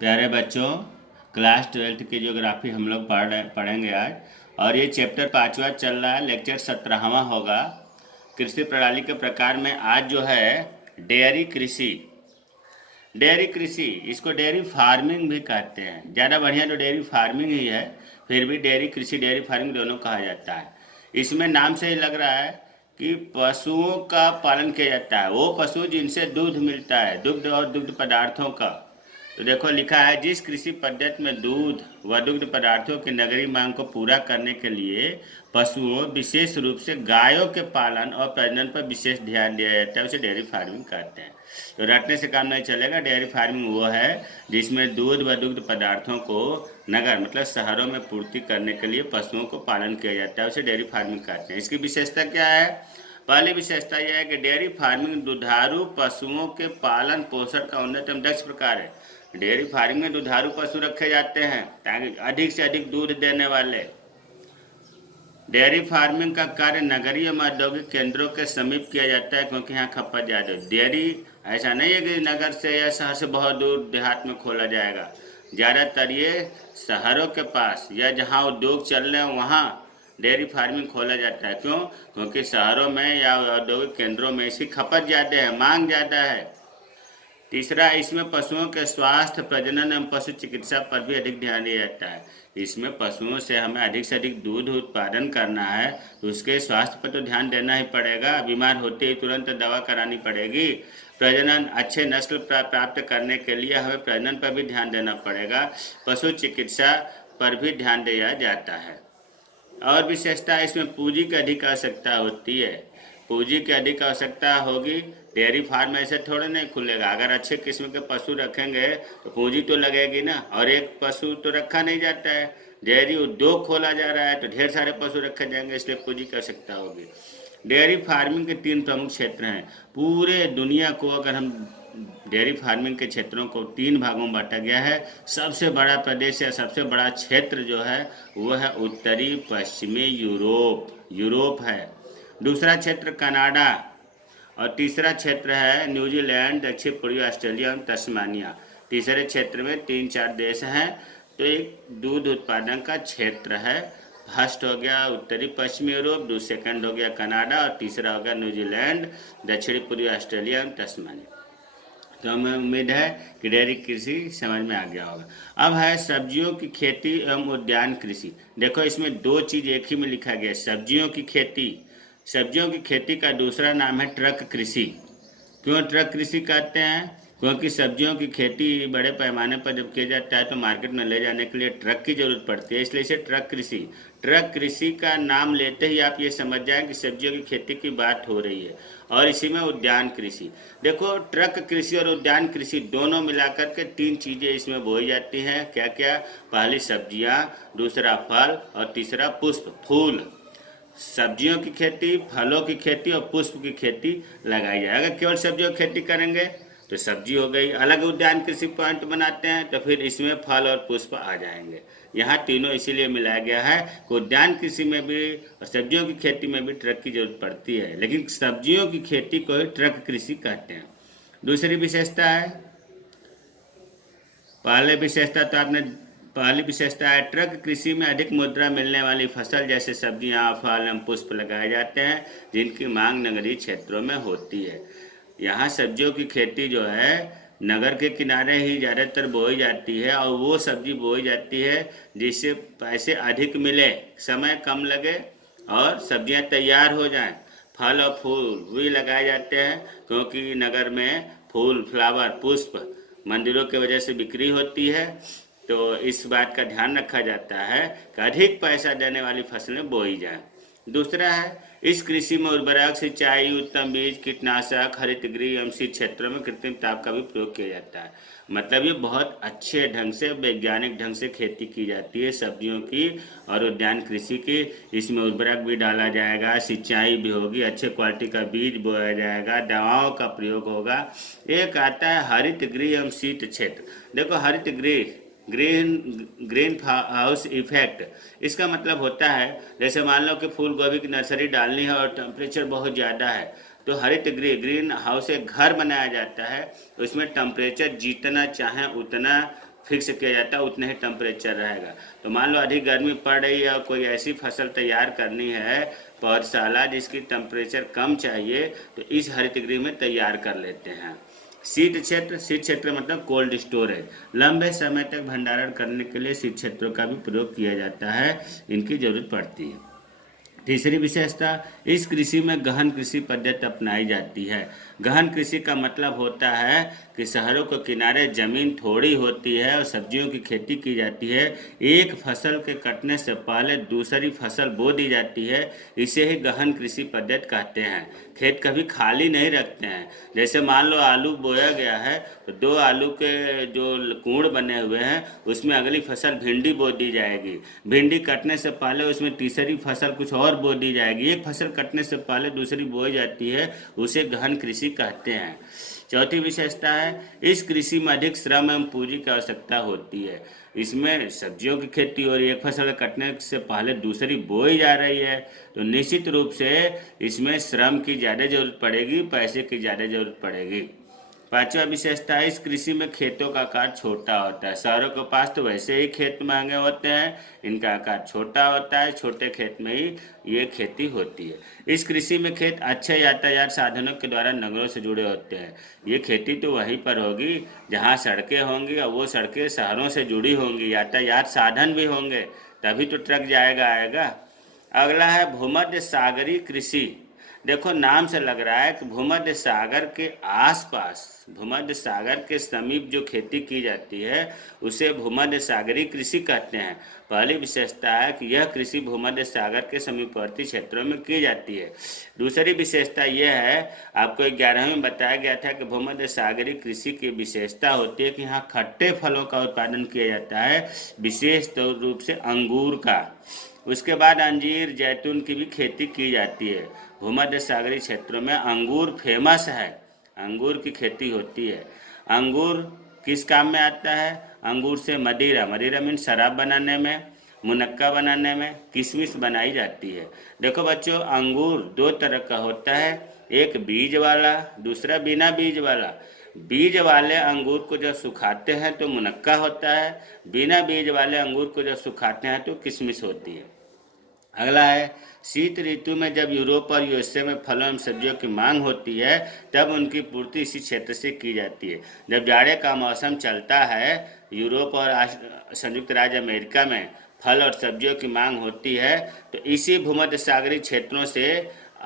प्यारे बच्चों, class 12th की ज्योग्राफी हम लोग पढ़ेंगे आज। और ये चैप्टर 5वां चल रहा है, लेक्चर 17वां होगा। कृषि प्रणाली के प्रकार में आज जो है डेयरी कृषि। डेयरी कृषि, इसको डेयरी फार्मिंग भी कहते हैं। ज़्यादा बढ़िया तो डेयरी फार्मिंग ही है, फिर भी डेयरी कृषि डेयरी फार्मिंग दोनों कहा जाता है। इसमें नाम से ही लग रहा है कि पशुओं का पालन किया जाता है, वो पशु जिनसे दूध मिलता है, दुग्ध और दुग्ध पदार्थों का। तो देखो लिखा है, जिस कृषि पद्धति में दूध व दुग्ध पदार्थों की नगरीय मांग को पूरा करने के लिए पशुओं, विशेष रूप से गायों के पालन और प्रजनन पर विशेष ध्यान दिया जाता है, उसे डेयरी फार्मिंग कहते हैं। तो रटने से काम नहीं चलेगा। डेयरी फार्मिंग वो है जिसमें दूध व दुग्ध पदार्थों को नगर मतलब शहरों में पूर्ति करने के लिए पशुओं को पालन किया जाता है, उसे डेयरी फार्मिंग कहते हैं। इसकी विशेषता क्या है? पहली विशेषता यह है कि डेयरी फार्मिंग दुधारू पशुओं के पालन पोषण का उन्नत एवं दक्ष प्रकार है। डेयरी फार्मिंग में दुधारू पशु रखे जाते हैं ताकि अधिक से अधिक दूध देने वाले। डेयरी फार्मिंग का कार्य नगरीय एवं औद्योगिक केंद्रों के समीप किया जाता है, क्योंकि यहाँ खपत ज़्यादा है। डेयरी ऐसा नहीं है कि नगर से या शहर से बहुत दूर देहात में खोला जाएगा। ज़्यादातर ये शहरों के पास या जहाँ उद्योग चल रहे हैं वहाँ डेयरी फार्मिंग खोला जाता है। क्यों? क्योंकि शहरों में या औद्योगिक केंद्रों में इसकी खपत ज़्यादा है, मांग ज़्यादा है। तीसरा, इसमें पशुओं के स्वास्थ्य, प्रजनन एवं पशु चिकित्सा पर भी अधिक ध्यान दिया जाता है। इसमें पशुओं से हमें अधिक से अधिक दूध उत्पादन करना है तो उसके स्वास्थ्य पर तो ध्यान देना ही पड़ेगा। बीमार होते ही तुरंत दवा करानी पड़ेगी। प्रजनन, अच्छे नस्ल प्राप्त करने के लिए हमें प्रजनन पर भी ध्यान देना पड़ेगा। पशु चिकित्सा पर भी ध्यान दिया जाता है। और विशेषता, इसमें पूंजी की अधिक आवश्यकता होती है। पूंजी की अधिक आवश्यकता होगी। डेयरी फार्म ऐसे थोड़े नहीं खुलेगा। अगर अच्छे किस्म के पशु रखेंगे तो पूंजी तो लगेगी ना, और एक पशु तो रखा नहीं जाता है। डेयरी उद्योग खोला जा रहा है तो ढेर सारे पशु रखे जाएंगे, इसलिए पूंजी की आवश्यकता होगी। डेयरी फार्मिंग के 3 प्रमुख क्षेत्र हैं। पूरे दुनिया को अगर हम डेयरी फार्मिंग के क्षेत्रों को 3 भागों में बांटा गया है। सबसे बड़ा प्रदेश या सबसे बड़ा क्षेत्र जो है वो है उत्तरी पश्चिमी यूरोप है। दूसरा क्षेत्र कनाडा, और तीसरा क्षेत्र है न्यूजीलैंड, दक्षिण पूर्वी ऑस्ट्रेलिया और तस्मानिया। तीसरे क्षेत्र में 3-4 देश हैं। तो एक दूध उत्पादन का क्षेत्र है। फर्स्ट हो गया उत्तरी पश्चिमी यूरोप, सेकंड हो गया कनाडा, और तीसरा हो गया न्यूजीलैंड, दक्षिणी पूर्वी ऑस्ट्रेलिया और तस्मानिया। तो हमें उम्मीद है कि डेयरी कृषि समझ में आ गया होगा। अब है सब्जियों की खेती एवं उद्यान कृषि। देखो इसमें 2 चीज़ एक ही में लिखा गया है, सब्जियों की खेती। सब्जियों की खेती का दूसरा नाम है ट्रक कृषि। क्यों ट्रक कृषि कहते हैं? क्योंकि सब्जियों की खेती बड़े पैमाने पर जब किया जाता है तो मार्केट में ले जाने के लिए ट्रक की जरूरत पड़ती है, इसलिए इसे ट्रक कृषि। ट्रक कृषि का नाम लेते ही आप ये समझ जाएं कि सब्जियों की खेती की बात हो रही है। और इसी में उद्यान कृषि। देखो ट्रक कृषि और उद्यान कृषि दोनों मिलाकर के 3 चीज़ें इसमें बोई जाती हैं। क्या क्या? पहली सब्जियां, दूसरा फल, और तीसरा पुष्प फूल। सब्जियों की खेती, फलों की खेती और पुष्प की खेती लगाई जाए। अगर केवल सब्जियों की खेती करेंगे तो सब्जी हो गई, अलग उद्यान कृषि पॉइंट बनाते हैं तो फिर इसमें फल और पुष्प आ जाएंगे। यहाँ तीनों इसीलिए मिलाया गया है कि उद्यान कृषि में भी और सब्जियों की खेती में भी ट्रक की जरूरत पड़ती है, लेकिन सब्जियों की खेती को ही ट्रक कृषि कहते हैं। दूसरी विशेषता है, पहले विशेषता तो आपने पहली विशेषता है ट्रक कृषि में अधिक मुद्रा मिलने वाली फसल जैसे सब्जियां, फल एवं पुष्प लगाए जाते हैं जिनकी मांग नगरीय क्षेत्रों में होती है। यहाँ सब्जियों की खेती जो है नगर के किनारे ही ज़्यादातर बोई जाती है, और वो सब्जी बोई जाती है जिससे पैसे अधिक मिले, समय कम लगे और सब्जियां तैयार हो जाएं। फल और फूल भी लगाए जाते हैं क्योंकि नगर में फूल, फ्लावर, पुष्प मंदिरों की वजह से बिक्री होती है। तो इस बात का ध्यान रखा जाता है कि अधिक पैसा देने वाली फसलें बोई जाएं। दूसरा है, इस कृषि में उर्वरक, सिंचाई, उत्तम बीज, कीटनाशक, हरित गृह एवं शीत क्षेत्रों में कृत्रिम ताप का भी प्रयोग किया जाता है। मतलब ये बहुत अच्छे ढंग से, वैज्ञानिक ढंग से खेती की जाती है सब्जियों की और उद्यान कृषि की। इसमें उर्वरक भी डाला जाएगा, सिंचाई भी होगी, अच्छे क्वालिटी का बीज बोया जाएगा, दवाओं का प्रयोग होगा। एक आता है हरित गृह एवं शीत क्षेत्र। देखो हरित गृह, ग्रीन हाउस इफेक्ट, इसका मतलब होता है जैसे मान लो कि फूल गोभी की नर्सरी डालनी है और टेम्परेचर बहुत ज़्यादा है तो हरित गृह, ग्रीन हाउस एक घर बनाया जाता है। उसमें टेम्परेचर जितना चाहें उतना फिक्स किया जाता है, उतना ही टेम्परेचर रहेगा। तो मान लो अधिक गर्मी पड़ रही है और कोई ऐसी फसल तैयार करनी है पौधशाला जिसकी टेम्परेचर कम चाहिए, तो इस हरित गृह में तैयार कर लेते हैं। शीत क्षेत्र मतलब कोल्ड स्टोरेज, लंबे समय तक भंडारण करने के लिए शीत क्षेत्रों का भी प्रयोग किया जाता है, इनकी जरूरत पड़ती है। तीसरी विशेषता, इस कृषि में गहन कृषि पद्धति अपनाई जाती है। गहन कृषि का मतलब होता है कि शहरों के किनारे जमीन थोड़ी होती है और सब्जियों की खेती की जाती है। एक फसल के कटने से पहले दूसरी फसल बो दी जाती है, इसे ही गहन कृषि पद्धति कहते हैं। खेत कभी खाली नहीं रखते हैं। जैसे मान लो आलू बोया गया है तो 2 आलू के जो कूड़ बने हुए हैं उसमें अगली फसल भिंडी बो दी जाएगी। भिंडी कटने से पहले उसमें तीसरी फसल कुछ और बो दी जाएगी। एक फसल कटने से पहले दूसरी बोई जाती है, उसे गहन कृषि कहते हैं। चौथी विशेषता है, इस कृषि में अधिक श्रम एवं पूंजी की आवश्यकता होती है। इसमें सब्जियों की खेती हो रही है, एक फसल कटने से पहले दूसरी बोई जा रही है, तो निश्चित रूप से इसमें श्रम की ज़्यादा जरूरत पड़ेगी, पैसे की ज़्यादा जरूरत पड़ेगी। पांचवा विशेषता है, इस कृषि में खेतों का आकार छोटा होता है। शहरों के पास तो वैसे ही खेत महंगे होते हैं, इनका आकार छोटा होता है, छोटे खेत में ही ये खेती होती है। इस कृषि में खेत अच्छे यातायात साधनों के द्वारा नगरों से जुड़े होते हैं। ये खेती तो वहीं पर होगी जहाँ सड़कें होंगी और वो सड़कें शहरों से जुड़ी होंगी, यातायात साधन भी होंगे, तभी तो ट्रक जाएगा आएगा। अगला है भूमध्य सागरीय कृषि। देखो नाम से लग रहा है कि भूमध्य सागर के आसपास, भूमध्य सागर के समीप जो खेती की जाती है उसे भूमध्य सागरीय कृषि कहते हैं। पहली विशेषता है कि यह कृषि भूमध्य सागर के समीपवर्ती क्षेत्रों में की जाती है। दूसरी विशेषता यह है, आपको 11वीं में बताया गया था कि भूमध्य सागरीय कृषि की विशेषता होती है कि यहाँ खट्टे फलों का उत्पादन किया जाता है, विशेष रूप से अंगूर का। उसके बाद अंजीर, जैतून की भी खेती की जाती है। भूमध्य सागरीय क्षेत्रों में अंगूर फेमस है, अंगूर की खेती होती है। अंगूर किस काम में आता है? अंगूर से मदिरा, मदिरा मीन शराब बनाने में, मुनक्का बनाने में, किशमिश बनाई जाती है। देखो बच्चों, अंगूर 2 तरह का होता है, एक बीज वाला, दूसरा बिना बीज वाला। बीज वाले अंगूर को जब सुखाते हैं तो मुनक्का होता है, बिना बीज वाले अंगूर को जब सुखाते हैं तो किशमिश होती है। अगला है, शीत ऋतु में जब यूरोप और यूएसए में फलों एवं सब्जियों की मांग होती है तब उनकी पूर्ति इसी क्षेत्र से की जाती है। जब जाड़े का मौसम चलता है, यूरोप और संयुक्त राज्य अमेरिका में फल और सब्जियों की मांग होती है, तो इसी भूमध्य सागरीय क्षेत्रों से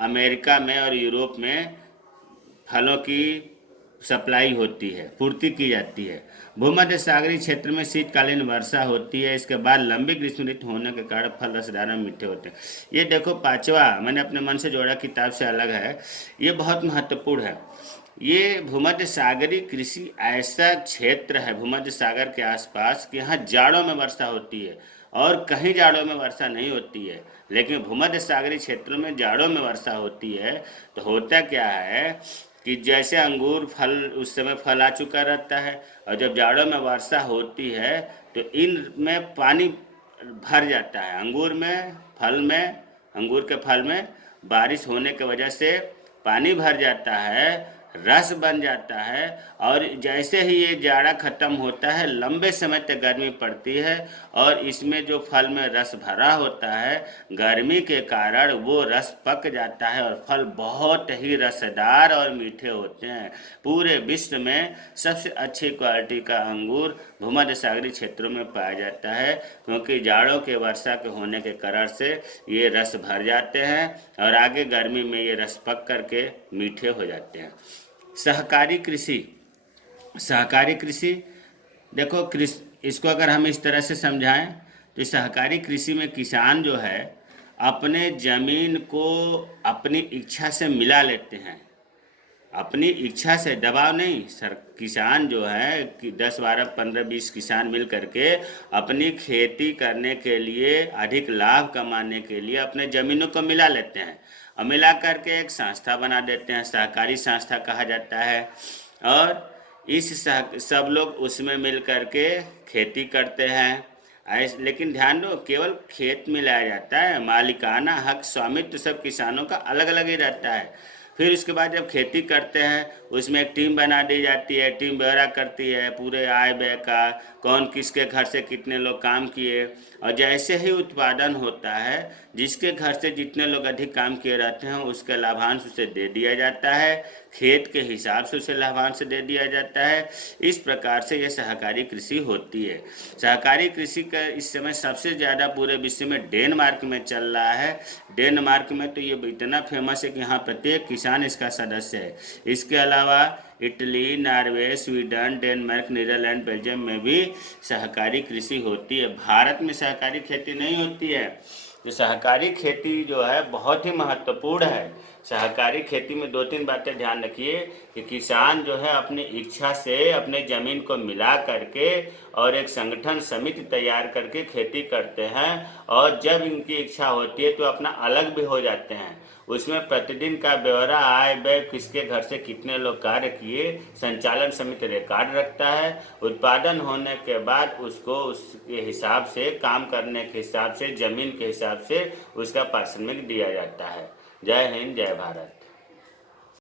अमेरिका में और यूरोप में फलों की सप्लाई होती है, पूर्ति की जाती है। भूमध्य सागरीय क्षेत्र में शीतकालीन वर्षा होती है, इसके बाद लंबी ग्रीष्म ऋतु होने के कारण फल रसदार और मीठे होते हैं। ये देखो पांचवा मैंने अपने मन से जोड़ा, किताब से अलग है, ये बहुत महत्वपूर्ण है। ये भूमध्य सागरीय कृषि ऐसा क्षेत्र है भूमध्य सागर के आसपास कि यहाँ जाड़ों में वर्षा होती है और कहीं जाड़ों में वर्षा नहीं होती है, लेकिन भूमध्य सागरीय क्षेत्रों में जाड़ों में वर्षा होती है। तो होता क्या है कि जैसे अंगूर फल उस समय फल आ चुका रहता है और जब जाड़ों में वर्षा होती है तो इनमें पानी भर जाता है। अंगूर में, फल में, अंगूर के फल में बारिश होने की वजह से पानी भर जाता है, रस बन जाता है, और जैसे ही ये जाड़ा ख़त्म होता है लंबे समय तक गर्मी पड़ती है और इसमें जो फल में रस भरा होता है, गर्मी के कारण वो रस पक जाता है और फल बहुत ही रसदार और मीठे होते हैं। पूरे विश्व में सबसे अच्छी क्वालिटी का अंगूर भूमध्य सागरीय क्षेत्रों में पाया जाता है, क्योंकि जाड़ों के वर्षा के होने के कारण से ये रस भर जाते हैं और आगे गर्मी में ये रस पक करके मीठे हो जाते हैं। सहकारी कृषि, सहकारी कृषि देखो, कृषि इसको अगर हम इस तरह से समझाएं तो सहकारी कृषि में किसान जो है अपने ज़मीन को अपनी इच्छा से मिला लेते हैं, अपनी इच्छा से, दबाव नहीं। सर किसान जो है कि 10, 12, 15, 20 किसान मिल करके अपनी खेती करने के लिए, अधिक लाभ कमाने के लिए अपने ज़मीनों को मिला लेते हैं और मिला करके एक संस्था बना देते हैं, सहकारी संस्था कहा जाता है। और सब लोग उसमें मिल करके खेती करते हैं। लेकिन ध्यान दो, केवल खेत मिलाया जाता है, मालिकाना हक, स्वामित्व सब किसानों का अलग अलग ही रहता है। फिर इसके बाद जब खेती करते हैं उसमें एक टीम बना दी जाती है, टीम ब्यौरा करती है पूरे आय व्यय का, कौन किसके घर से कितने लोग काम किए, और जैसे ही उत्पादन होता है जिसके घर से जितने लोग अधिक काम किए रहते हैं उसके लाभांश उसे दे दिया जाता है, खेत के हिसाब से उसे लाभांश दे दिया जाता है। इस प्रकार से ये सहकारी कृषि होती है। सहकारी कृषि का इस समय सबसे ज़्यादा पूरे विश्व में डेनमार्क में चल रहा है। डेनमार्क में तो ये इतना फेमस है कि यहाँ प्रत्येक किसान इसका सदस्य है। इसके अलावा Italy, Norway, Sweden, Denmark, Netherlands, Belgium में भी सहकारी कृषि होती है। भारत में सहकारी खेती नहीं होती है। तो सहकारी खेती जो है बहुत ही महत्वपूर्ण है। सहकारी खेती में 2-3 बातें ध्यान रखिए कि किसान जो है अपनी इच्छा से अपने ज़मीन को मिला करके और एक संगठन समिति तैयार करके खेती करते हैं, और जब इनकी इच्छा होती है तो अपना अलग भी हो जाते हैं। उसमें प्रतिदिन का ब्यौरा, आय व्यय, किसके घर से कितने लोग कार्य किए, संचालन समिति रिकॉर्ड रखता है। उत्पादन होने के बाद उसको उसके हिसाब से, काम करने के हिसाब से, ज़मीन के हिसाब से उसका पारिश्रमिक दिया जाता है। जय हिंद, जय भारत।